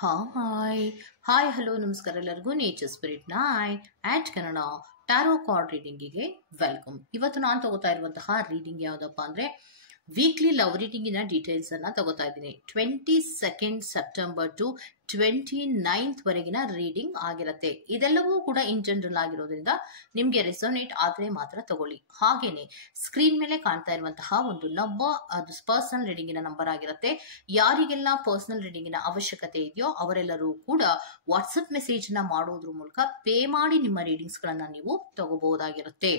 Hi hi hello ನಮಸ್ಕಾರ ಎಲ್ಲರಿಗೂ nature spirit ನಾಯ್ ಆಟ್ Kannada tarot card ರೀಡಿಂಗಿಗೆ welcome. ಇವತ್ತು ನಾನು ತಗೋತಾ ಇರುವಂತಹ ರೀಡಿಂಗ್ ಯಾವುದಪ್ಪ ಅಂದ್ರೆ ವೀಕ್ಲಿ ಲವ್ ರೀಡಿಂಗಿನ ಡೀಟೇಲ್ಸ್ ಅನ್ನ ತಗೋತಾ ಇದ್ದೀನಿ. 22 ಸೆಪ್ಟೆಂಬರ್ ಟು 29 ವರೆಗಿನ ರೀಡಿಂಗ್ ಆಗಿರುತ್ತೆ. ಇದೆಲ್ಲವೂ ಕೂಡ ಇನ್ ಜನರಲ್ ಆಗಿರೋದ್ರಿಂದ ನಿಮ್ಗೆ ರೆಸೋನೇಟ್ ಆದ್ರೆ ಮಾತ್ರ ತಗೊಳ್ಳಿ. ಹಾಗೇನೆ ಸ್ಕ್ರೀನ್ ಮೇಲೆ ಕಾಣ್ತಾ ಇರುವಂತಹ ಒಂದು ನಂಬರ್, ಅದು ಪರ್ಸನಲ್ ರೀಡಿಂಗಿನ ನಂಬರ್ ಆಗಿರುತ್ತೆ. ಯಾರಿಗೆಲ್ಲ ಪರ್ಸನಲ್ ರೀಡಿಂಗಿನ ಅವಶ್ಯಕತೆ ಇದೆಯೋ ಅವರೆಲ್ಲರೂ ಕೂಡ ವಾಟ್ಸಪ್ ಮೆಸೇಜ್ ನ ಮಾಡೋದ್ರ ಮೂಲಕ ಪೇ ಮಾಡಿ ನಿಮ್ಮ ರೀಡಿಂಗ್ಸ್ ಗಳನ್ನ ನೀವು ತಗೋಬಹುದಾಗಿರುತ್ತೆ.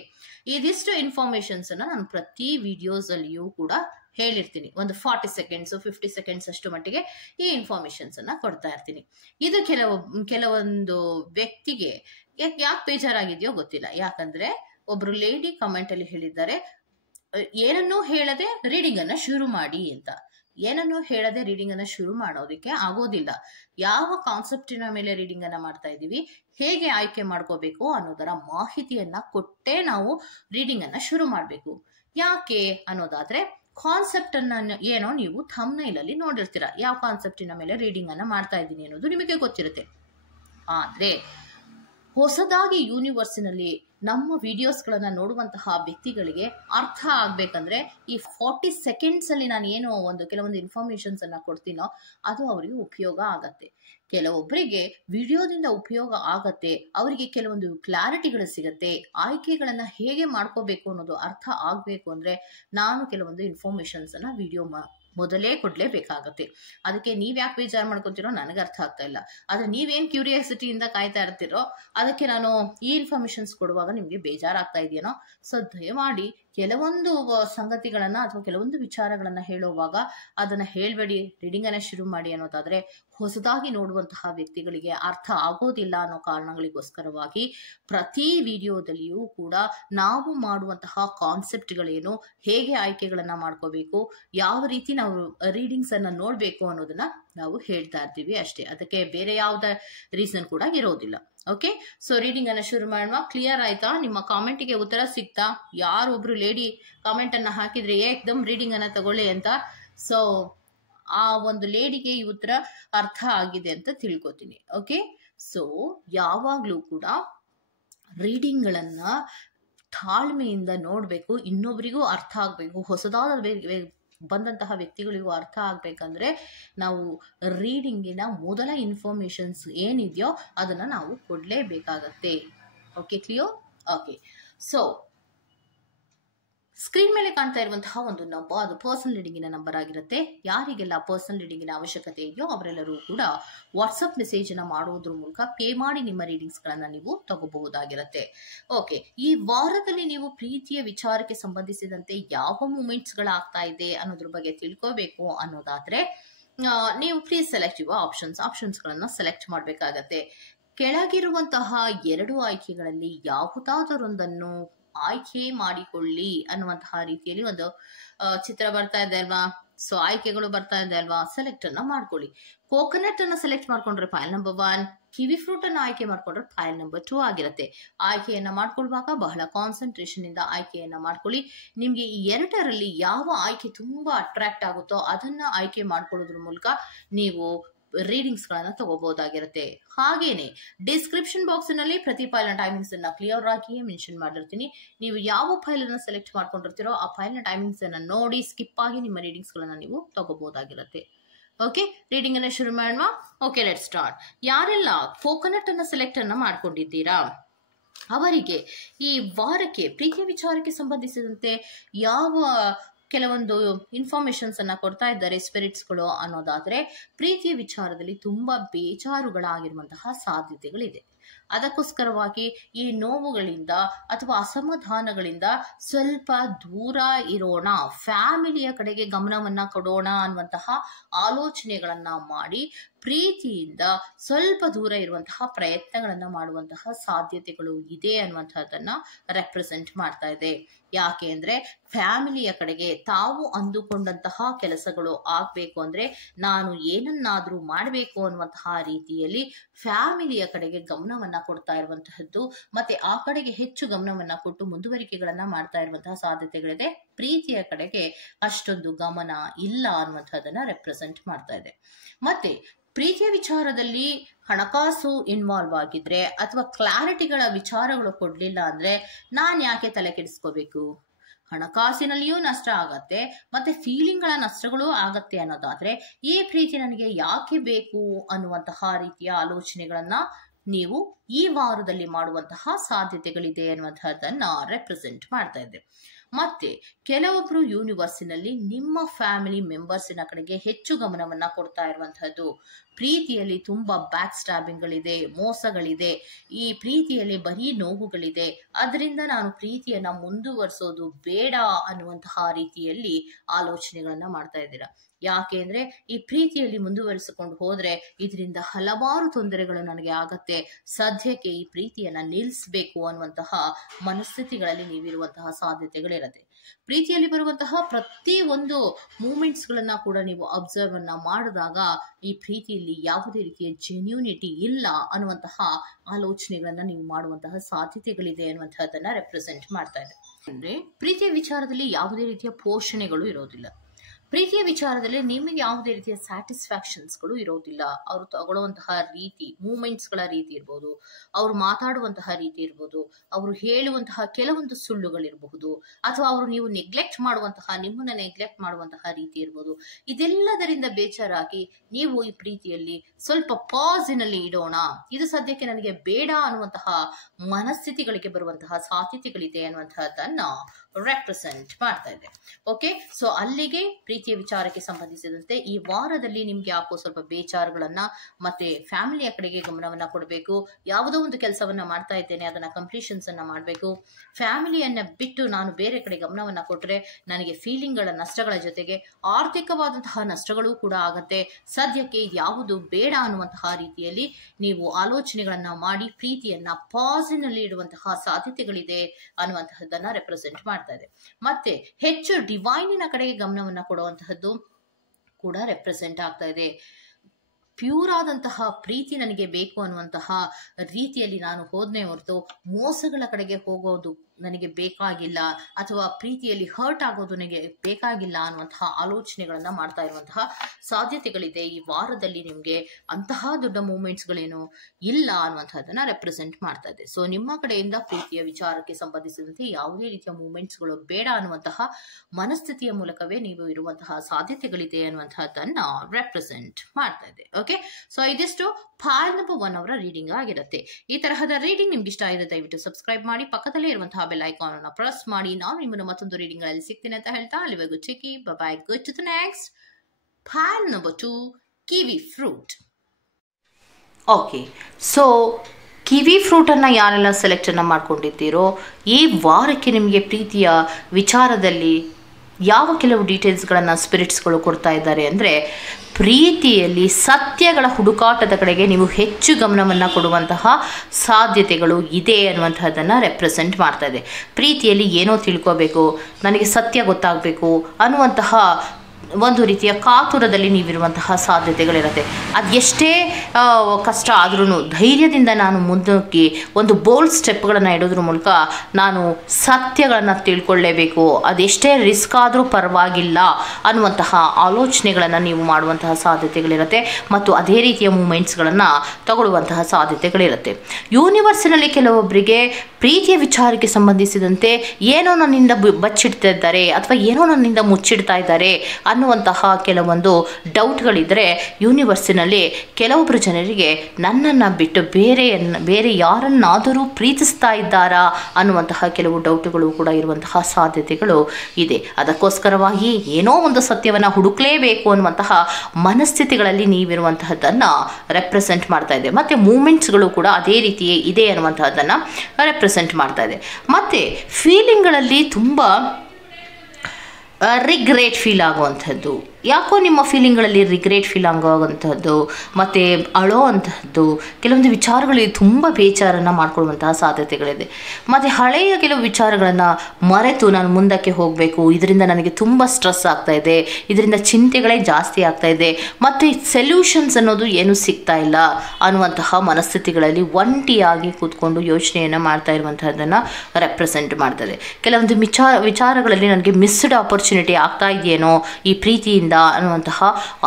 ಇದಿಷ್ಟು ಇನ್ಫಾರ್ಮೇಶನ್ಸ್ ಅನ್ನ ನಾನು ಪ್ರತಿ ವಿಡಿಯೋಸ್ ಅಲ್ಲಿಯೂ ಕೂಡ ಹೇಳಿರ್ತೀನಿ. ಒಂದು 40 ಸೆಕೆಂಡ್ಸ್ 50 ಸೆಕೆಂಡ್ಸ್ ಅಷ್ಟು ಮಟ್ಟಿಗೆ ಈ ಇನ್ಫಾರ್ಮೇಶನ್ಸ್ ಅನ್ನ ಕೊಡ್ತಾ ಇರ್ತೀನಿ. ಇದು ಕೆಲವೊಂದು ವ್ಯಕ್ತಿಗೆ ಯಾಕೆ ಬೇಜಾರಾಗಿದೆಯೋ ಗೊತ್ತಿಲ್ಲ. ಯಾಕಂದ್ರೆ ಒಬ್ರು ಲೇಡಿ ಕಮೆಂಟ್ ಅಲ್ಲಿ ಹೇಳಿದ್ದಾರೆ, ಏನನ್ನೂ ಹೇಳದೆ ರೀಡಿಂಗ್ ಅನ್ನ ಶುರು ಮಾಡಿ ಅಂತ. ಏನನ್ನೂ ಹೇಳದೆ ರೀಡಿಂಗ್ ಅನ್ನ ಶುರು ಮಾಡೋದಕ್ಕೆ ಆಗೋದಿಲ್ಲ. ಯಾವ ಕಾನ್ಸೆಪ್ಟಿನ ಮೇಲೆ ರೀಡಿಂಗ್ ಅನ್ನ ಮಾಡ್ತಾ ಇದೀವಿ, ಹೇಗೆ ಆಯ್ಕೆ ಮಾಡ್ಕೋಬೇಕು ಅನ್ನೋದರ ಮಾಹಿತಿಯನ್ನ ಕೊಟ್ಟೇ ನಾವು ರೀಡಿಂಗ್ ಅನ್ನ ಶುರು ಮಾಡ್ಬೇಕು. ಯಾಕೆ ಅನ್ನೋದಾದ್ರೆ, ಕಾನ್ಸೆಪ್ಟ್ ಅನ್ನ ಏನೋ ನೀವು ಥಂಬ್ನೈಲ್ ಅಲ್ಲಿ ನೋಡಿರ್ತೀರ, ಯಾವ ಕಾನ್ಸೆಪ್ಟಿನ ಮೇಲೆ ರೀಡಿಂಗ್ ಅನ್ನ ಮಾಡ್ತಾ ಇದ್ದೀನಿ ಅನ್ನೋದು ನಿಮಗೆ ಗೊತ್ತಿರುತ್ತೆ. ಆದ್ರೆ ಹೊಸದಾಗಿ ಯೂನಿವರ್ಸಿನಲ್ಲಿ ನಮ್ಮ ವಿಡಿಯೋಸ್ ಗಳನ್ನ ನೋಡುವಂತಹ ವ್ಯಕ್ತಿಗಳಿಗೆ ಅರ್ಥ ಆಗ್ಬೇಕಂದ್ರೆ ಈ 40 ಸೆಕೆಂಡ್ಸ್ ಅಲ್ಲಿ ನಾನು ಏನು ಕೆಲವೊಂದು ಇನ್ಫಾರ್ಮೇಶನ್ಸ್ ಅನ್ನ ಕೊಡ್ತೀನೋ ಅದು ಅವರಿಗೆ ಉಪಯೋಗ ಆಗತ್ತೆ. ಕೆಲವೊಬ್ಬರಿಗೆ ವಿಡಿಯೋದಿಂದ ಉಪಯೋಗ ಆಗತ್ತೆ, ಅವರಿಗೆ ಕೆಲವೊಂದು ಕ್ಲಾರಿಟಿಗಳು ಸಿಗತ್ತೆ. ಆಯ್ಕೆಗಳನ್ನ ಹೇಗೆ ಮಾಡ್ಕೋಬೇಕು ಅನ್ನೋದು ಅರ್ಥ ಆಗ್ಬೇಕು ಅಂದ್ರೆ ನಾನು ಕೆಲವೊಂದು ಇನ್ಫಾರ್ಮೇಶನ್ಸ್ ಅನ್ನ ವಿಡಿಯೋ ಮೊದಲೇ ಕೊಡ್ಲೇಬೇಕಾಗತ್ತೆ. ಅದಕ್ಕೆ ನೀವ್ ಯಾಕೆ ಬೇಜಾರು ಮಾಡ್ಕೊತಿರೋ ನನಗೆ ಅರ್ಥ ಆಗ್ತಾ ಇಲ್ಲ. ಆದ್ರೆ ನೀವೇನ್ ಕ್ಯೂರಿಯಾಸಿಟಿಯಿಂದ ಕಾಯ್ತಾ ಇರ್ತಿರೋ ಅದಕ್ಕೆ ನಾನು ಈ ಇನ್ಫಾರ್ಮೇಶನ್ಸ್ ಕೊಡುವಾಗ ನಿಮ್ಗೆ ಬೇಜಾರಾಗ್ತಾ ಇದೆಯೇನೋ. ಸೊ ದಯಮಾಡಿ ಕೆಲವೊಂದು ಸಂಗತಿಗಳನ್ನ ಅಥವಾ ಕೆಲವೊಂದು ವಿಚಾರಗಳನ್ನ ಹೇಳುವಾಗ ಅದನ್ನ ಹೇಳ್ಬೇಡಿ, ರೀಡಿಂಗ್ ಅನ್ನ ಶುರು ಮಾಡಿ ಅನ್ನೋದಾದ್ರೆ ಹೊಸದಾಗಿ ನೋಡುವಂತಹ ವ್ಯಕ್ತಿಗಳಿಗೆ ಅರ್ಥ ಆಗೋದಿಲ್ಲ ಅನ್ನೋ ಕಾರಣಗಳಿಗೋಸ್ಕರವಾಗಿ ಪ್ರತಿ ವಿಡಿಯೋದಲ್ಲಿಯೂ ಕೂಡ ನಾವು ಮಾಡುವಂತಹ ಕಾನ್ಸೆಪ್ಟ್ಗಳೇನು, ಹೇಗೆ ಆಯ್ಕೆಗಳನ್ನ ಮಾಡ್ಕೋಬೇಕು, ಯಾವ ರೀತಿ ನಾವು ರೀಡಿಂಗ್ಸ್ ಅನ್ನ ನೋಡ್ಬೇಕು ಅನ್ನೋದನ್ನ ನಾವು ಹೇಳ್ತಾ ಇರ್ತೀವಿ ಅಷ್ಟೇ. ಅದಕ್ಕೆ ಬೇರೆ ಯಾವ್ದ ರೀಸನ್ ಕೂಡ ಇರೋದಿಲ್ಲ. ಓಕೆ, ಸೊ ರೀಡಿಂಗ್ ಅನ್ನ ಶುರು ಮಾಡೋಣ. ಕ್ಲಿಯರ್ ಆಯ್ತಾ? ನಿಮ್ಮ ಕಾಮೆಂಟ್ಗೆ ಉತ್ತರ ಸಿಗ್ತಾ? ಯಾರೊಬ್ರು ಲೇಡಿ ಕಾಮೆಂಟ್ ಅನ್ನ ಹಾಕಿದ್ರೆ ಏಕ್ದಮ್ ರೀಡಿಂಗ್ ಅನ್ನ ತಗೊಳ್ಳಿ ಅಂತ, ಸೊ ಆ ಒಂದು ಲೇಡಿಗೆ ಈ ಉತ್ತರ ಅರ್ಥ ಆಗಿದೆ ಅಂತ ತಿಳ್ಕೊತೀನಿ. ಓಕೆ, ಸೊ ಯಾವಾಗ್ಲೂ ಕೂಡ ರೀಡಿಂಗ್ ಗಳನ್ನ ತಾಳ್ಮೆಯಿಂದ ನೋಡ್ಬೇಕು, ಇನ್ನೊಬ್ಬರಿಗೂ ಅರ್ಥ ಆಗ್ಬೇಕು. ಹೊಸದಾದ ಬಂದಂತಹ ವ್ಯಕ್ತಿಗಳಿಗೂ ಅರ್ಥ ಆಗ್ಬೇಕಂದ್ರೆ ನಾವು ರೀಡಿಂಗಿನ ಮೊದಲ ಇನ್ಫಾರ್ಮೇಶನ್ಸ್ ಏನಿದೆಯೋ ಅದನ್ನ ನಾವು ಕೊಡ್ಲೇಬೇಕಾಗತ್ತೆ. Okay, clear? Okay, so screen ಮೇಲೆ ಕಾಣ್ತಾ ಇರುವಂತಹ ಒಂದು ನಂಬರ್, ಅದು ಪರ್ಸನಲ್ ರೀಡಿಂಗಿನ ನಂಬರ್ ಆಗಿರುತ್ತೆ. ಯಾರಿಗೆಲ್ಲ ಪರ್ಸನಲ್ ರೀಡಿಂಗಿನ ಅವಶ್ಯಕತೆ ಇದೆಯೋ ಅವರೆಲ್ಲರೂ ಕೂಡ ವಾಟ್ಸಪ್ ಮೆಸೇಜ್ ಅನ್ನ ಮಾಡೋದ್ರ ಮೂಲಕ ಪೇ ಮಾಡಿ ನಿಮ್ಮ ರೀಡಿಂಗ್ಸ್ ಗಳನ್ನ ನೀವು ತಗೋಬಹುದಾಗಿರುತ್ತೆ. ಓಕೆ, ಈ ವಾರದಲ್ಲಿ ನೀವು ಪ್ರೀತಿಯ ವಿಚಾರಕ್ಕೆ ಸಂಬಂಧಿಸಿದಂತೆ ಯಾವ ಮೂಮೆಂಟ್ಸ್ ಗಳಾಗ್ತಾ ಇದೆ ಅನ್ನೋದ್ರ ಬಗ್ಗೆ ತಿಳ್ಕೋಬೇಕು ಅನ್ನೋದಾದ್ರೆ ನೀವು ಪ್ಲೀಸ್ ಸೆಲೆಕ್ಟ್ ಯುವ ಆಪ್ಷನ್ಸ್ ಗಳನ್ನ ಸೆಲೆಕ್ಟ್ ಮಾಡಬೇಕಾಗತ್ತೆ. ಕೆಳಗಿರುವಂತಹ 2 ಆಯ್ಕೆಗಳಲ್ಲಿ ಯಾವುದಾದರೊಂದನ್ನು ಆಯ್ಕೆ ಮಾಡಿಕೊಳ್ಳಿ ಅನ್ನುವಂತಹ ರೀತಿಯಲ್ಲಿ ಒಂದು ಚಿತ್ರ ಬರ್ತಾ ಇದೆ ಅಲ್ವಾ? ಸೊ ಆಯ್ಕೆಗಳು ಬರ್ತಾ ಇದೆ ಅಲ್ವಾ? ಸೆಲೆಕ್ಟ್ ಅನ್ನ ಮಾಡ್ಕೊಳ್ಳಿ. ಕೋಕೋನಟ್ ಅನ್ನ ಸೆಲೆಕ್ಟ್ ಮಾಡ್ಕೊಂಡ್ರೆ ಫೈಲ್ ನಂಬರ್ 1, ಕಿವಿ ಫ್ರೂಟ್ ಅನ್ನ ಆಯ್ಕೆ ಮಾಡ್ಕೊಂಡ್ರೆ ಫೈಲ್ ನಂಬರ್ 2 ಆಗಿರುತ್ತೆ. ಆಯ್ಕೆಯನ್ನ ಮಾಡ್ಕೊಳ್ವಾಗ ಬಹಳ ಕಾನ್ಸಂಟ್ರೇಷನ್ ಇಂದ ಆಯ್ಕೆಯನ್ನ ಮಾಡ್ಕೊಳ್ಳಿ. ನಿಮ್ಗೆ ಈ 2ರಲ್ಲಿ ಯಾವ ಆಯ್ಕೆ ತುಂಬಾ ಅಟ್ರಾಕ್ಟ್ ಆಗುತ್ತೋ ಅದನ್ನ ಆಯ್ಕೆ ಮಾಡ್ಕೊಳ್ಳೋದ್ರ ಮೂಲಕ ನೀವು ರೀಡಿಂಗ್ಸ್ ಗಳನ್ನ ತಗೋಬಹುದಾಗಿರುತ್ತೆ. ಹಾಗೇನೆ ಡಿಸ್ಕ್ರಿಪ್ಷನ್ ಬಾಕ್ಸ್ ನಲ್ಲಿ ಪ್ರತಿ ಫೈಲ್ ನ ಟೈಮಿಂಗ್ಸ್ ಅನ್ನ ಕ್ಲಿಯರ್ ಆಗಿ ಮೆನ್ಷನ್ ಮಾಡಿರ್ತೀನಿ. ನೀವು ಯಾವ ಫೈಲ್ ಅನ್ನ ಸೆಲೆಕ್ಟ್ ಮಾಡ್ಕೊಂಡಿರ್ತೀರೋ ಆ ಫೈಲ್ ನ ಟೈಮಿಂಗ್ಸ್ ಅನ್ನ ನೋಡಿ ಸ್ಕಿಪ್ ಆಗಿ ನಿಮ್ಮ ರೀಡಿಂಗ್ಸ್ ಗಳನ್ನ ನೀವು ತಗೋಬಹುದಾಗಿರುತ್ತೆ. ಓಕೆ, ರೀಡಿಂಗ್ ಅನ್ನ ಶುರು ಮಾಡೋಣ. Okay, let start. ಯಾರೆಲ್ಲ ಕೋಕೋನಟ್ ಅನ್ನ ಸೆಲೆಕ್ಟ್ ಅನ್ನ ಮಾಡ್ಕೊಂಡಿದ್ದೀರಾ ಅವರಿಗೆ ಈ ವಾರಕ್ಕೆ ಪ್ರೀತಿಯ ವಿಚಾರಕ್ಕೆ ಸಂಬಂಧಿಸಿದಂತೆ ಯಾವ ಕೆಲವೊಂದು ಇನ್ಫಾರ್ಮೇಶನ್ಸ್ ಅನ್ನ ಕೊಡ್ತಾ ಇದ್ದಾರೆ ಸ್ಪಿರಿಟ್ಸ್ ಗಳು ಅನ್ನೋದಾದ್ರೆ, ಪ್ರೀತಿಯ ವಿಚಾರದಲ್ಲಿ ತುಂಬಾ ಬೇಜಾರುಗಳಾಗಿರುವಂತಹ ಸಾಧ್ಯತೆಗಳಿದೆ. ಅದಕ್ಕೋಸ್ಕರವಾಗಿ ಈ ನೋವುಗಳಿಂದ ಅಥವಾ ಅಸಮಾಧಾನಗಳಿಂದ ಸ್ವಲ್ಪ ದೂರ ಇರೋಣ, ಫ್ಯಾಮಿಲಿಯ ಕಡೆಗೆ ಗಮನವನ್ನ ಕೊಡೋಣ ಅನ್ನುವಂತಹ ಆಲೋಚನೆಗಳನ್ನ ಮಾಡಿ ಪ್ರೀತಿಯಿಂದ ಸ್ವಲ್ಪ ದೂರ ಇರುವಂತಹ ಪ್ರಯತ್ನಗಳನ್ನ ಮಾಡುವಂತಹ ಸಾಧ್ಯತೆಗಳು ಇದೆ ಅನ್ನುವಂತಹದನ್ನ ರೆಪ್ರೆಸೆಂಟ್ ಮಾಡ್ತಾ ಇದೆ. ಯಾಕೆ ಅಂದ್ರೆ ಫ್ಯಾಮಿಲಿಯ ಕಡೆಗೆ ತಾವು ಅಂದುಕೊಂಡಂತಹ ಕೆಲಸಗಳು ಆಗ್ಬೇಕು ಅಂದ್ರೆ ನಾನು ಏನನ್ನಾದ್ರೂ ಮಾಡಬೇಕು ಅನ್ನುವಂತಹ ರೀತಿಯಲ್ಲಿ ಫ್ಯಾಮಿಲಿಯ ಕಡೆಗೆ ಗಮನವನ್ನ ಕೊಡ್ತಾ ಇರುವಂತಹದ್ದು, ಮತ್ತೆ ಆ ಕಡೆಗೆ ಹೆಚ್ಚು ಗಮನವನ್ನ ಕೊಟ್ಟು ಮುಂದುವರಿಕೆಗಳನ್ನ ಮಾಡ್ತಾ ಇರುವಂತಹ ಸಾಧ್ಯತೆಗಳಿದೆ. ಪ್ರೀತಿಯ ಕಡೆಗೆ ಅಷ್ಟೊಂದು ಗಮನ ಇಲ್ಲ ಅನ್ನುವಂಥದ್ದನ್ನ ರೆಪ್ರೆಸೆಂಟ್ ಮಾಡ್ತಾ ಇದೆ. ಮತ್ತೆ ಪ್ರೀತಿಯ ವಿಚಾರದಲ್ಲಿ ಹಣಕಾಸು ಇನ್ವಾಲ್ವ್ ಆಗಿದ್ರೆ ಅಥವಾ ಕ್ಲಾರಿಟಿಗಳ ವಿಚಾರಗಳು ಕೊಡ್ಲಿಲ್ಲ ಅಂದ್ರೆ ನಾನು ಯಾಕೆ ತಲೆ ಕೆಡಿಸ್ಕೋಬೇಕು, ಹಣಕಾಸಿನಲ್ಲಿಯೂ ನಷ್ಟ ಆಗತ್ತೆ ಮತ್ತೆ ಫೀಲಿಂಗ್ಗಳ ನಷ್ಟಗಳು ಆಗತ್ತೆ ಅನ್ನೋದಾದ್ರೆ ಈ ಪ್ರೀತಿ ನನಗೆ ಯಾಕೆ ಬೇಕು ಅನ್ನುವಂತಹ ರೀತಿಯ ಆಲೋಚನೆಗಳನ್ನ ನೀವು ಈ ವಾರದಲ್ಲಿ ಮಾಡುವಂತಹ ಸಾಧ್ಯತೆಗಳಿದೆ ಅನ್ನುವಂತಹದ್ದನ್ನ ರೆಪ್ರೆಸೆಂಟ್ ಮಾಡ್ತಾ ಇದೆ. ಮತ್ತೆ ಕೆಲವೊಬ್ರು ಯೂನಿವರ್ಸಿನಲ್ಲಿ ನಿಮ್ಮ ಫ್ಯಾಮಿಲಿ ಮೆಂಬರ್ಸಿನ ಕಡೆಗೆ ಹೆಚ್ಚು ಗಮನವನ್ನ ಕೊಡ್ತಾ ಇರುವಂತಹದ್ದು. ಪ್ರೀತಿಯಲ್ಲಿ ತುಂಬಾ ಬ್ಯಾಕ್ ಸ್ಟಾಬಿಂಗ್ಗಳಿದೆ, ಮೋಸಗಳಿದೆ, ಈ ಪ್ರೀತಿಯಲ್ಲಿ ಬರೀ ನೋವುಗಳಿದೆ, ಅದರಿಂದ ನಾನು ಪ್ರೀತಿಯನ್ನ ಮುಂದುವರಿಸೋದು ಬೇಡ ಅನ್ನುವಂತಹ ರೀತಿಯಲ್ಲಿ ಆಲೋಚನೆಗಳನ್ನ ಮಾಡ್ತಾ ಇದ್ದೀರಾ. ಯಾಕೆಂದ್ರೆ ಈ ಪ್ರೀತಿಯಲ್ಲಿ ಮುಂದುವರಿಸಿಕೊಂಡು ಹೋದ್ರೆ ಇದರಿಂದ ಹಲವಾರು ತೊಂದರೆಗಳು ನನಗೆ ಆಗತ್ತೆ, ಸದ್ಯಕ್ಕೆ ಈ ಪ್ರೀತಿಯನ್ನ ನಿಲ್ಲಿಸಬೇಕು ಅನ್ನುವಂತಹ ಮನಸ್ಥಿತಿಗಳಲ್ಲಿ ನೀವಿರುವಂತಹ ಸಾಧ್ಯತೆಗಳಿರತ್ತೆ. ಪ್ರೀತಿಯಲ್ಲಿ ಬರುವಂತಹ ಪ್ರತಿ ಒಂದು ಮೂಮೆಂಟ್ಸ್ ಗಳನ್ನ ಕೂಡ ನೀವು ಅಬ್ಸರ್ವ್ ಅನ್ನ ಮಾಡಿದಾಗ ಈ ಪ್ರೀತಿಯಲ್ಲಿ ಯಾವುದೇ ರೀತಿಯ ಜೆನ್ಯೂನಿಟಿ ಇಲ್ಲ ಅನ್ನುವಂತಹ ಆಲೋಚನೆಗಳನ್ನ ನೀವು ಮಾಡುವಂತಹ ಸಾಧ್ಯತೆಗಳಿದೆ ಅನ್ನುವಂತಹದನ್ನ ರೆಪ್ರೆಸೆಂಟ್ ಮಾಡ್ತಾ ಇದೆ. ಅಂದ್ರೆ ಪ್ರೀತಿಯ ವಿಚಾರದಲ್ಲಿ ಯಾವುದೇ ರೀತಿಯ ಪೋಷಣೆಗಳು ಇರೋದಿಲ್ಲ. ಪ್ರೀತಿಯ ವಿಚಾರದಲ್ಲಿ ನಿಮಗೆ ಯಾವುದೇ ರೀತಿಯ ಸ್ಯಾಟಿಸ್ಫ್ಯಾಕ್ಷನ್ಸ್ಗಳು ಇರೋದಿಲ್ಲ. ಅವರು ತಗೊಳ್ಳುವಂತಹ ರೀತಿ, ಮೂಮೆಂಟ್ಸ್ಗಳ ರೀತಿ ಇರ್ಬೋದು, ಅವರು ಮಾತಾಡುವಂತಹ ರೀತಿ ಇರ್ಬೋದು, ಅವರು ಹೇಳುವಂತಹ ಕೆಲವೊಂದು ಸುಳ್ಳುಗಳಿರಬಹುದು, ಅಥವಾ ಅವರು ನೀವು ನಿಮ್ಮನ್ನ ನೆಗ್ಲೆಕ್ಟ್ ಮಾಡುವಂತಹ ರೀತಿ ಇರ್ಬೋದು. ಇದೆಲ್ಲದರಿಂದ ಬೇಜಾರಾಗಿ ನೀವು ಈ ಪ್ರೀತಿಯಲ್ಲಿ ಸ್ವಲ್ಪ ಪಾಸಿನಲ್ಲಿ ಇಡೋಣ, ಇದು ಸದ್ಯಕ್ಕೆ ನನಗೆ ಬೇಡ ಅನ್ನುವಂತಹ ಮನಸ್ಥಿತಿಗಳಿಗೆ ಬರುವಂತಹ ಸಾಧ್ಯತೆಗಳಿದೆ ಅನ್ನುವಂತಹದ್ದನ್ನ ರೆಪ್ರೆಸೆಂಟ್ ಮಾಡ್ತಾ ಇದೆ. ಓಕೆ, ಸೊ ಅಲ್ಲಿಗೆ ಪ್ರೀತಿಯ ವಿಚಾರಕ್ಕೆ ಸಂಬಂಧಿಸಿದಂತೆ ಈ ವಾರದಲ್ಲಿ ನಿಮ್ಗೆ ಯಾಕೋ ಸ್ವಲ್ಪ ಬೇಚಾರಗಳನ್ನ ಮತ್ತೆ ಫ್ಯಾಮಿಲಿಯ ಕಡೆಗೆ ಗಮನವನ್ನ ಕೊಡಬೇಕು. ಯಾವುದೋ ಒಂದು ಕೆಲಸವನ್ನ ಮಾಡ್ತಾ ಇದ್ದೇನೆ, ಅದನ್ನ ಕಂಪ್ಲೀಷನ್ಸ್ ಅನ್ನ ಮಾಡಬೇಕು. ಫ್ಯಾಮಿಲಿಯನ್ನ ಬಿಟ್ಟು ನಾನು ಬೇರೆ ಕಡೆ ಗಮನವನ್ನ ಕೊಟ್ರೆ ನನಗೆ ಫೀಲಿಂಗ್ಗಳ ನಷ್ಟಗಳ ಜೊತೆಗೆ ಆರ್ಥಿಕವಾದಂತಹ ನಷ್ಟಗಳು ಕೂಡ ಆಗತ್ತೆ. ಸದ್ಯಕ್ಕೆ ಯಾವುದು ಬೇಡ ಅನ್ನುವಂತಹ ರೀತಿಯಲ್ಲಿ ನೀವು ಆಲೋಚನೆಗಳನ್ನ ಮಾಡಿ ಪ್ರೀತಿಯನ್ನ ಪಾಸಿನಲ್ಲಿ ಇಡುವಂತಹ ಸಾಧ್ಯತೆಗಳಿದೆ ಅನ್ನುವಂತಹದ್ದನ್ನ ರೆಪ್ರೆಸೆಂಟ್ ಮಾಡ್ತಾ ಇದೆ. ಮತ್ತೆ ಹೆಚ್ಚು ಡಿವೈನಿನ ಕಡೆಗೆ ಗಮನವನ್ನ ಕೊಡುವಂತಹದ್ದು ಕೂಡ ರೆಪ್ರೆಸೆಂಟ್ ಆಗ್ತಾ ಇದೆ. ಪ್ಯೂರ್ ಆದಂತಹ ಪ್ರೀತಿ ನನಗೆ ಬೇಕು ಅನ್ನುವಂತಹ ರೀತಿಯಲ್ಲಿ ನಾನು ಹೋದ್ನೇ ಹೊರತು ಮೋಸಗಳ ಕಡೆಗೆ ಹೋಗೋದು ನನಗೆ ಬೇಕಾಗಿಲ್ಲ, ಅಥವಾ ಪ್ರೀತಿಯಲ್ಲಿ ಹರ್ಟ್ ಆಗೋದು ನನಗೆ ಬೇಕಾಗಿಲ್ಲ ಅನ್ನುವಂತಹ ಆಲೋಚನೆಗಳನ್ನ ಮಾಡ್ತಾ ಇರುವಂತಹ ಸಾಧ್ಯತೆಗಳಿದೆ. ಈ ವಾರದಲ್ಲಿ ನಿಮ್ಗೆ ಅಂತಹ ದೊಡ್ಡ ಮೂಮೆಂಟ್ಸ್ಗಳೇನು ಇಲ್ಲ ಅನ್ನುವಂಥದ್ದನ್ನ ರೆಪ್ರೆಸೆಂಟ್ ಮಾಡ್ತಾ ಇದೆ. ಸೊ ನಿಮ್ಮ ಕಡೆಯಿಂದ ಪ್ರೀತಿಯ ವಿಚಾರಕ್ಕೆ ಸಂಬಂಧಿಸಿದಂತೆ ಯಾವುದೇ ರೀತಿಯ ಮೂಮೆಂಟ್ಸ್ಗಳು ಬೇಡ ಅನ್ನುವಂತಹ ಮನಸ್ಥಿತಿಯ ಮೂಲಕವೇ ನೀವು ಇರುವಂತಹ ಸಾಧ್ಯತೆಗಳಿದೆ ಅನ್ನುವಂತಹದ್ದನ್ನ ರೆಪ್ರೆಸೆಂಟ್ ಮಾಡ್ತಾ ಇದೆ. ಓಕೆ, ಸೊ ಇದಿಷ್ಟು ಫೈಲ್ ನಂಬರ್ 1 ಅವರ ರೀಡಿಂಗ್ ಆಗಿರುತ್ತೆ. ಈ ತರಹದ ರೀಡಿಂಗ್ ನಿಮ್ಗೆ ಇಷ್ಟ ಆಗಿದೆ ದಯವಿಟ್ಟು ಸಬ್ಸ್ಕ್ರೈಬ್ ಮಾಡಿ, ಪಕ್ಕದಲ್ಲೇ ಇರುವಂತಹ ಬೆಲ್ ಐಕಾನ್ ಅನ್ನು ಪ್ರೆಸ್ ಮಾಡಿ. ನಾನು ನಿಮ್ಮನ್ನು ಮತ್ತೊಂದು ರೀಡಿಂಗ್ ಗಳಲ್ಲಿ ಸಿಗ್ತೀನಿ ಅಂತ ಹೇಳ್ತಾ ಅಲ್ಲಿವರೆಗೂ ಚಿಕ್ಕಿ bye. Go to the next file number 2, kiwi fruit. Okay, so kiwi ಫ್ರೂಟನ್ನು ಯಾರೆಲ್ಲ ಸೆಲೆಕ್ಟನ್ನು ಮಾಡ್ಕೊಂಡಿದ್ದೀರೋ ಈ ವಾರಕ್ಕೆ ನಿಮಗೆ ಪ್ರೀತಿಯ ವಿಚಾರದಲ್ಲಿ ಯಾವ ಕೆಲವು ಡೀಟೇಲ್ಸ್ಗಳನ್ನು ಸ್ಪಿರಿಟ್ಸ್ಗಳು ಕೊಡ್ತಾ ಇದ್ದಾರೆ ಅಂದರೆ, ಪ್ರೀತಿಯಲ್ಲಿ ಸತ್ಯಗಳ ಹುಡುಕಾಟದ ಕಡೆಗೆ ನೀವು ಹೆಚ್ಚು ಗಮನವನ್ನು ಕೊಡುವಂತಹ ಸಾಧ್ಯತೆಗಳು ಇದೆ ಅನ್ನುವಂಥದ್ದನ್ನು ರೆಪ್ರೆಸೆಂಟ್ ಮಾಡ್ತಾ ಇದೆ. ಪ್ರೀತಿಯಲ್ಲಿ ಏನೋ ತಿಳ್ಕೋಬೇಕು, ನನಗೆ ಸತ್ಯ ಗೊತ್ತಾಗಬೇಕು ಅನ್ನುವಂತಹ ಒಂದು ರೀತಿಯ ಕಾತುರದಲ್ಲಿ ನೀವಿರುವಂತಹ ಸಾಧ್ಯತೆಗಳಿರುತ್ತೆ. ಅದು ಎಷ್ಟೇ ಕಷ್ಟ ಆದ್ರೂ ಧೈರ್ಯದಿಂದ ನಾನು ಮುಂದಕ್ಕೆ ಒಂದು ಬೋಲ್ಡ್ ಸ್ಟೆಪ್ಗಳನ್ನು ಇಡೋದ್ರ ಮೂಲಕ ನಾನು ಸತ್ಯಗಳನ್ನು ತಿಳ್ಕೊಳ್ಳೇಬೇಕು, ಅದೆಷ್ಟೇ ರಿಸ್ಕ್ ಆದರೂ ಪರವಾಗಿಲ್ಲ ಅನ್ನುವಂತಹ ಆಲೋಚನೆಗಳನ್ನು ನೀವು ಮಾಡುವಂತಹ ಸಾಧ್ಯತೆಗಳಿರುತ್ತೆ. ಮತ್ತು ಅದೇ ರೀತಿಯ ಮೂಮೆಂಟ್ಸ್ಗಳನ್ನು ತಗೊಳ್ಳುವಂತಹ ಸಾಧ್ಯತೆಗಳಿರುತ್ತೆ. ಯೂನಿವರ್ಸಿನಲ್ಲಿ ಕೆಲವೊಬ್ಬರಿಗೆ ಪ್ರೀತಿಯ ವಿಚಾರಕ್ಕೆ ಸಂಬಂಧಿಸಿದಂತೆ ಏನೋ ನನ್ನಿಂದ ಬಚ್ಚಿಡ್ತಾ ಇದ್ದಾರೆ ಅಥವಾ ಏನೋ ನನ್ನಿಂದ ಮುಚ್ಚಿಡ್ತಾ ಇದ್ದಾರೆ ಅನ್ನುವಂತಹ ಕೆಲವೊಂದು ಡೌಟ್ಗಳಿದ್ದರೆ ಯೂನಿವರ್ಸಿನಲ್ಲಿ ಕೆಲವೊಬ್ಬರು ಜನರಿಗೆ ನನ್ನನ್ನು ಬಿಟ್ಟು ಬೇರೆ ಯಾರನ್ನಾದರೂ ಪ್ರೀತಿಸ್ತಾ ಇದ್ದಾರಾ ಅನ್ನುವಂತಹ ಕೆಲವು ಡೌಟ್ಗಳು ಕೂಡ ಇರುವಂತಹ ಸಾಧ್ಯತೆಗಳು ಇದೆ. ಅದಕ್ಕೋಸ್ಕರವಾಗಿ ಏನೋ ಒಂದು ಸತ್ಯವನ್ನು ಹುಡುಕಲೇಬೇಕು ಅನ್ನುವಂತಹ ಮನಸ್ಥಿತಿಗಳಲ್ಲಿ ನೀವಿರುವಂತಹದ್ದನ್ನು ರೆಪ್ರೆಸೆಂಟ್ ಮಾಡ್ತಾ ಇದೆ. ಮತ್ತು ಮೂಮೆಂಟ್ಸ್ಗಳು ಕೂಡ ಅದೇ ರೀತಿಯೇ ಇದೆ ಅನ್ನುವಂತಹದ್ದನ್ನು ರೆಪ್ರೆಸೆಂಟ್ ಮಾಡ್ತಾ ಇದೆ. ಮತ್ತು ಫೀಲಿಂಗ್ಗಳಲ್ಲಿ ತುಂಬ ರಿಗ್ರೆಟ್ ಫೀಲ್ ಆಗುವಂಥದ್ದು, ಯಾಕೋ ನಿಮ್ಮ ಫೀಲಿಂಗ್ಗಳಲ್ಲಿ ರಿಗ್ರೆಟ್ ಫೀಲ್ ಆಗುವಂಥದ್ದು ಮತ್ತು ಅಳೋ ಅಂಥದ್ದು, ಕೆಲವೊಂದು ವಿಚಾರಗಳಲ್ಲಿ ತುಂಬ ಬೇಚಾರನ್ನು ಮಾಡ್ಕೊಳ್ಳುವಂತಹ ಸಾಧ್ಯತೆಗಳಿದೆ. ಮತ್ತು ಹಳೆಯ ಕೆಲವು ವಿಚಾರಗಳನ್ನು ಮರೆತು ನಾನು ಮುಂದಕ್ಕೆ ಹೋಗಬೇಕು, ಇದರಿಂದ ನನಗೆ ತುಂಬ ಸ್ಟ್ರೆಸ್ ಆಗ್ತಾ ಇದೆ, ಇದರಿಂದ ಚಿಂತೆಗಳೇ ಜಾಸ್ತಿ ಆಗ್ತಾ ಇದೆ ಮತ್ತು ಸೊಲ್ಯೂಷನ್ಸ್ ಅನ್ನೋದು ಏನೂ ಸಿಗ್ತಾ ಇಲ್ಲ ಅನ್ನುವಂತಹ ಮನಸ್ಥಿತಿಗಳಲ್ಲಿ ಒಂಟಿಯಾಗಿ ಕೂತ್ಕೊಂಡು ಯೋಚನೆಯನ್ನು ಮಾಡ್ತಾ ಇರುವಂತಹದ್ದನ್ನು ರೆಪ್ರೆಸೆಂಟ್ ಮಾಡ್ತದೆ. ಕೆಲವೊಂದು ವಿಚಾರಗಳಲ್ಲಿ ನನಗೆ ಮಿಸ್ಡ್ ಆಪರ್ಚುನಿಟಿ ಆಗ್ತಾ ಇದೆಯೇನೋ ಈ ಪ್ರೀತಿಯಿಂದ ಸತ್ಯದಿಂದ ಅನ್ನುವಂತಹ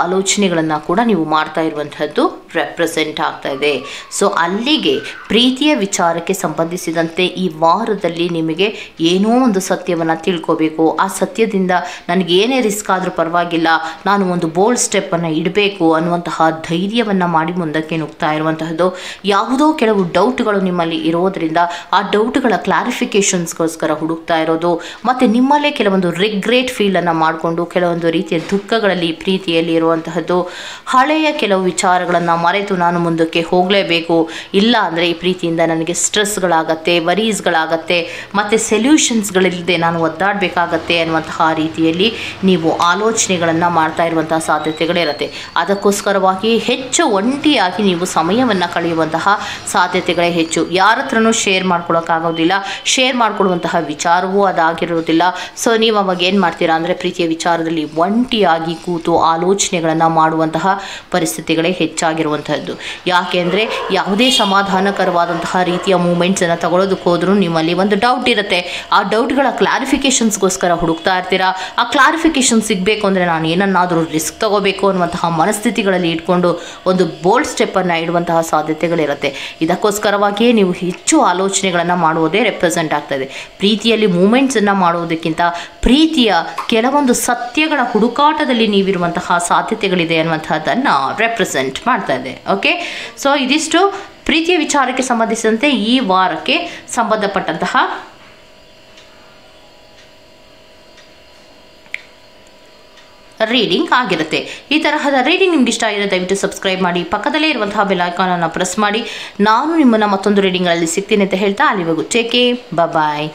ಆಲೋಚನೆಗಳನ್ನು ಕೂಡ ನೀವು ಮಾಡ್ತಾ ಇರುವಂತಹದ್ದು ರೆಪ್ರೆಸೆಂಟ್ ಆಗ್ತಾ ಇದೆ. ಸೊ ಅಲ್ಲಿಗೆ ಪ್ರೀತಿಯ ವಿಚಾರಕ್ಕೆ ಸಂಬಂಧಿಸಿದಂತೆ ಈ ವಾರದಲ್ಲಿ ನಿಮಗೆ ಏನೋ ಒಂದು ಸತ್ಯವನ್ನು ತಿಳ್ಕೋಬೇಕು, ಆ ಸತ್ಯದಿಂದ ನನಗೆ ಏನೇ ರಿಸ್ಕ್ ಆದರೂ ಪರವಾಗಿಲ್ಲ, ನಾನು ಒಂದು ಬೋಲ್ಡ್ ಸ್ಟೆಪ್ಪನ್ನು ಇಡಬೇಕು ಅನ್ನುವಂತಹ ಧೈರ್ಯವನ್ನು ಮಾಡಿ ಮುಂದಕ್ಕೆ ನುಗ್ತಾ ಇರುವಂತಹದ್ದು. ಯಾವುದೋ ಕೆಲವು ಡೌಟ್ಗಳು ನಿಮ್ಮಲ್ಲಿ ಇರೋದ್ರಿಂದ ಆ ಡೌಟ್ಗಳ ಕ್ಲಾರಿಫಿಕೇಶನ್ಸ್ಗೋಸ್ಕರ ಹುಡುಕ್ತಾ ಇರೋದು, ಮತ್ತು ನಿಮ್ಮಲ್ಲೇ ಕೆಲವೊಂದು ರಿಗ್ರೆಟ್ ಫೀಲನ್ನು ಮಾಡಿಕೊಂಡು ಕೆಲವೊಂದು ರೀತಿಯ ದುಃಖಗಳಲ್ಲಿ ಪ್ರೀತಿಯಲ್ಲಿ ಇರುವಂತಹದ್ದು. ಹಳೆಯ ಕೆಲವು ವಿಚಾರಗಳನ್ನು ಮರೆತು ನಾನು ಮುಂದಕ್ಕೆ ಹೋಗಲೇಬೇಕು, ಇಲ್ಲ ಅಂದರೆ ಈ ಪ್ರೀತಿಯಿಂದ ನನಗೆ ಸ್ಟ್ರೆಸ್ಗಳಾಗತ್ತೆ, ವರೀಸ್ಗಳಾಗತ್ತೆ, ಮತ್ತು ಸೊಲ್ಯೂಷನ್ಸ್ಗಳಿಲ್ಲದೆ ನಾನು ಒದ್ದಾಡಬೇಕಾಗತ್ತೆ ಅನ್ನುವಂತಹ ರೀತಿಯಲ್ಲಿ ನೀವು ಆಲೋಚನೆಗಳನ್ನು ಮಾಡ್ತಾ ಇರುವಂತಹ ಸಾಧ್ಯತೆಗಳಿರುತ್ತೆ. ಅದಕ್ಕೋಸ್ಕರವಾಗಿ ಹೆಚ್ಚು ಒಂಟಿಯಾಗಿ ನೀವು ಸಮಯವನ್ನು ಕಳೆಯುವಂತಹ ಸಾಧ್ಯತೆಗಳೇ ಹೆಚ್ಚು. ಯಾರ ಹತ್ರನೂ ಶೇರ್ ಮಾಡ್ಕೊಳ್ಳೋಕ್ಕಾಗೋದಿಲ್ಲ, ಶೇರ್ ಮಾಡ್ಕೊಳ್ಳುವಂತಹ ವಿಚಾರವೂ ಅದಾಗಿರೋದಿಲ್ಲ. ಸೊ ನೀವು ಅವಾಗ ಏನು ಮಾಡ್ತೀರಾ ಅಂದರೆ ಪ್ರೀತಿಯ ವಿಚಾರದಲ್ಲಿ ಒಂಟಿಯಾಗಿ ಕೂತು ಆಲೋಚನೆಗಳನ್ನು ಮಾಡುವಂತಹ ಪರಿಸ್ಥಿತಿಗಳೇ ಹೆಚ್ಚಾಗಿರುವಂಥದ್ದು. ಯಾಕೆ ಅಂದರೆ ಯಾವುದೇ ಸಮಾಧಾನಕರವಾದಂತಹ ರೀತಿಯ ಮೂಮೆಂಟ್ಸನ್ನು ತಗೊಳ್ಳೋದಕ್ಕೆ ಹೋದ್ರೂ ನಿಮ್ಮಲ್ಲಿ ಒಂದು ಡೌಟ್ ಇರುತ್ತೆ. ಆ ಡೌಟ್ಗಳ ಕ್ಲಾರಿಫಿಕೇಷನ್ಸ್ಗೋಸ್ಕರ ಹುಡುಕ್ತಾ ಇರ್ತೀರಾ. ಆ ಕ್ಲಾರಿಫಿಕೇಷನ್ ಸಿಗಬೇಕು ಅಂದರೆ ನಾನು ಏನನ್ನಾದರೂ ರಿಸ್ಕ್ ತಗೋಬೇಕು ಅನ್ನುವಂತಹ ಮನಸ್ಥಿತಿಗಳಲ್ಲಿ ಇಟ್ಕೊಂಡು ಒಂದು ಬೋಲ್ಡ್ ಸ್ಟೆಪ್ಪನ್ನು ಇಡುವಂತಹ ಸಾಧ್ಯತೆಗಳಿರುತ್ತೆ. ಇದಕ್ಕೋಸ್ಕರವಾಗಿಯೇ ನೀವು ಹೆಚ್ಚು ಆಲೋಚನೆಗಳನ್ನು ಮಾಡುವುದೇ ರೆಪ್ರೆಸೆಂಟ್ ಆಗ್ತದೆ. ಪ್ರೀತಿಯಲ್ಲಿ ಮೂಮೆಂಟ್ಸನ್ನು ಮಾಡುವುದಕ್ಕಿಂತ ಪ್ರೀತಿಯ ಕೆಲವೊಂದು ಸತ್ಯಗಳ ಹುಡುಕಾಟದಲ್ಲಿ ನೀವಿರುವಂತಹ ಸಾಧ್ಯತೆಗಳಿದೆ ಅನ್ನುವಂತಹದ್ದನ್ನು ರೆಪ್ರೆಸೆಂಟ್ ಮಾಡ್ತಾ ಇದೆ. ಓಕೆ, ಸೊ ಇದಿಷ್ಟು ಪ್ರೀತಿಯ ವಿಚಾರಕ್ಕೆ ಸಂಬಂಧಿಸಿದಂತೆ ಈ ವಾರಕ್ಕೆ ಸಂಬಂಧಪಟ್ಟಂತಹ ರೀಡಿಂಗ್ ಆಗಿರುತ್ತೆ. ಈ ತರಹದ ರೀಡಿಂಗ್ ನಿಮ್ಗೆ ಇಷ್ಟ ಆಗಿರೋ ದಯವಿಟ್ಟು ಸಬ್ಸ್ಕ್ರೈಬ್ ಮಾಡಿ, ಪಕ್ಕದಲ್ಲೇ ಇರುವಂತಹ ಬೆಲ್ ಐಕಾನನ್ನು ಪ್ರೆಸ್ ಮಾಡಿ. ನಾನು ನಿಮ್ಮನ್ನು ಮತ್ತೊಂದು ರೀಡಿಂಗ್ಗಳಲ್ಲಿ ಸಿಗ್ತೀನಿ ಅಂತ ಹೇಳ್ತಾ ಅಲ್ಲಿವರೆಗೂ ಟೇಕ್ ಕೇರ್, ಬಾಯ್.